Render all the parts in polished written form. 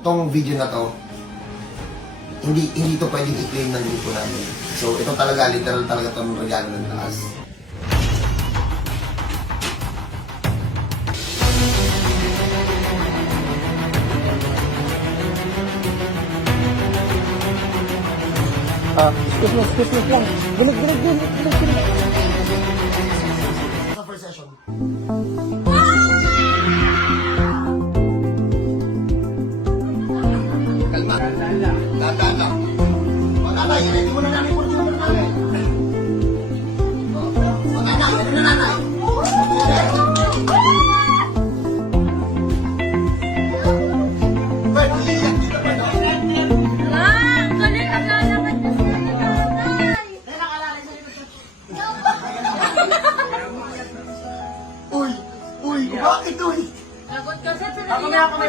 Itong video na to, hindi to pwedeng i-claim ng grupo namin. So, ito talaga, literal talaga itong regalo ng taas. Excuse me lang. Bulag. Sa first session. Kalma. Dadala. Magalay, hindi mo na namin po siya nanay. Magalay, hindi na nanay. Uy, bakit uy? Lagot kasi pinag-iyak.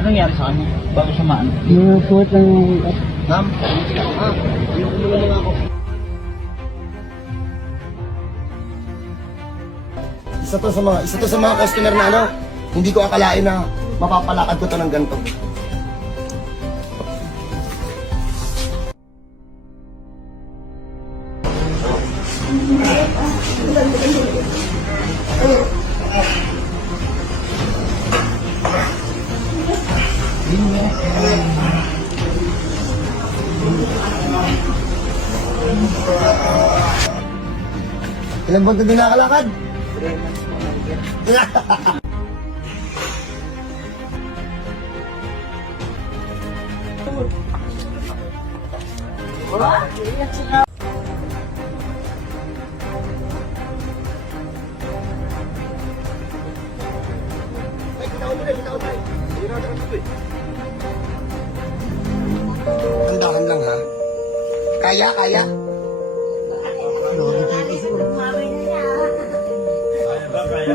Anong nangyari sa kanya? Bago siya maano? Nakakuha lang yung ugat. Ma'am? Yung kumulong ako. Isa to sa mga customer na ano, hindi ko akalain na mapapalakad ko to ng ganito. Ilang buwan na din nakakalakad? 3 months po na. Andahan lang ha. Kaya. Alright.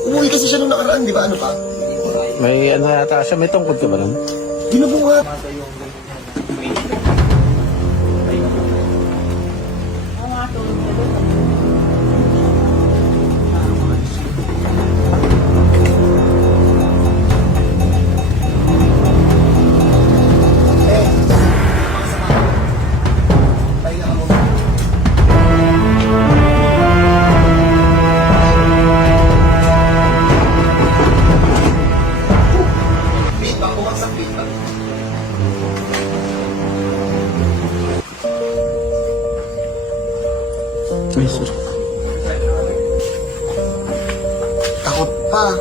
Umuwi kasi siya nung nakaraan, di ba? Ano pa? May ano yata siya, may tungkod ka ba nun? Ginubuhat. Ay, sir. Takot pa.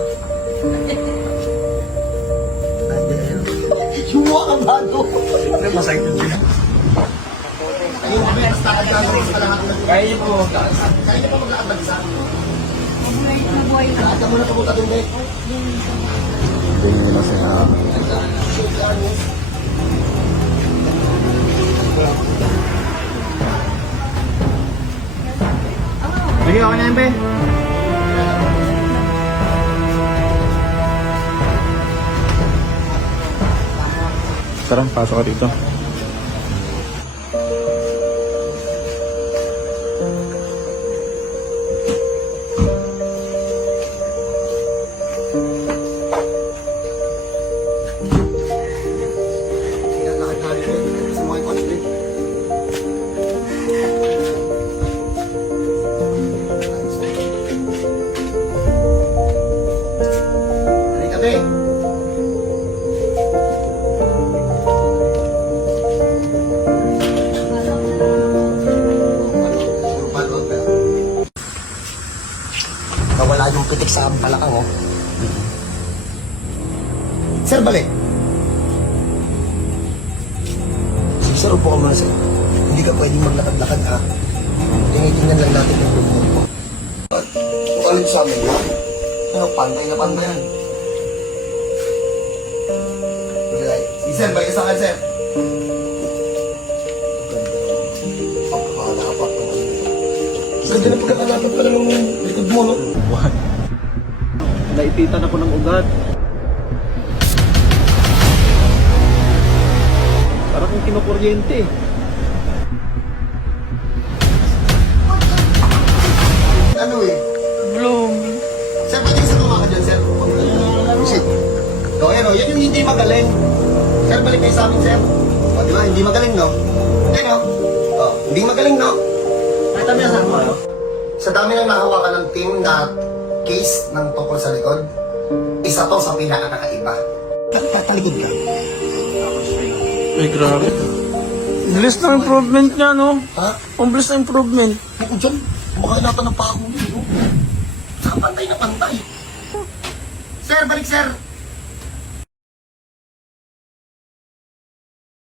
Yung mga kabado. Masakit yun. Ayun, best takad namin sa lahat. Kaya niyo po. Kaya niyo pa maglakad mag-isa? Lakad mo na papunta doon, Bek. Hindi nila siya. Sige, ako na yan, be. Tara, pasok ka dito. Lakad namin, Bek. Sa mga ikot, Bek. Halika, Bek. Nawala yung pitik sa balakang, oh. Sir, balik. Sige, sir, upo ka muna, sir. Hindi ka pwedeng maglakad-lakad, ha? Tingnan lang natin yung grupo mo. Kung alin sa amin, ha? Ano, pantay na pantayan. Si sir, balik sa akin, sir. Pagkakalapat naman. Ganda na pagkakalapat pala ng likod mo, no? Naititan ako ng ugat. kinukuryente. Ano eh? Bloom. Sir, pwede sa tumakas dyan, sir? Shit. O, yan o. Yan yung hindi magaling. Sir, balik kayo sa amin, sir. O, di ba? Hindi magaling, no? Ayun, no? O, hindi magaling, no? Ito niya sa mo, sa dami ng nahawakan ng team na case ng tungkol sa likod, isa to sa pinaka-kakaiba. Talikod ka. Ay, grabe. Bilis na improvement niya, no? Ha? Ang bilis na improvement. Ako dyan, makainatan ng pako mo, no? Saka pantay na pantay. Sir, balik, sir.